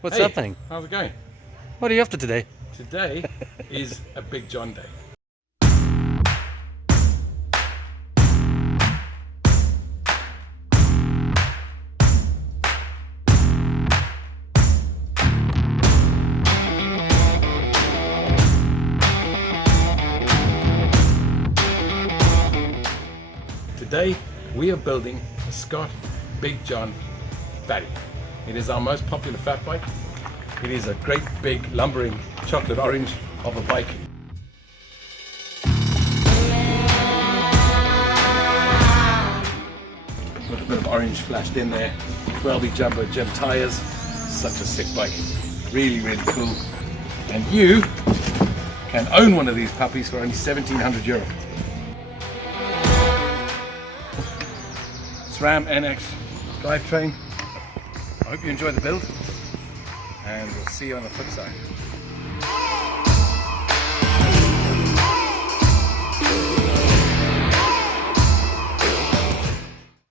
What's Hey, happening? how's it going? What are you up to today? Today is a Big John day. Today we are building a Scott Big John Fatty. It is our most popular fat bike. It is a great big lumbering chocolate orange of a bike. With a bit of orange flashed in there. 12 jumbo gem tires. Such a sick bike. Really, really cool. And you can own one of these puppies for only €1,700. SRAM NX drivetrain. I hope you enjoy the build, and we'll see you on the flip side.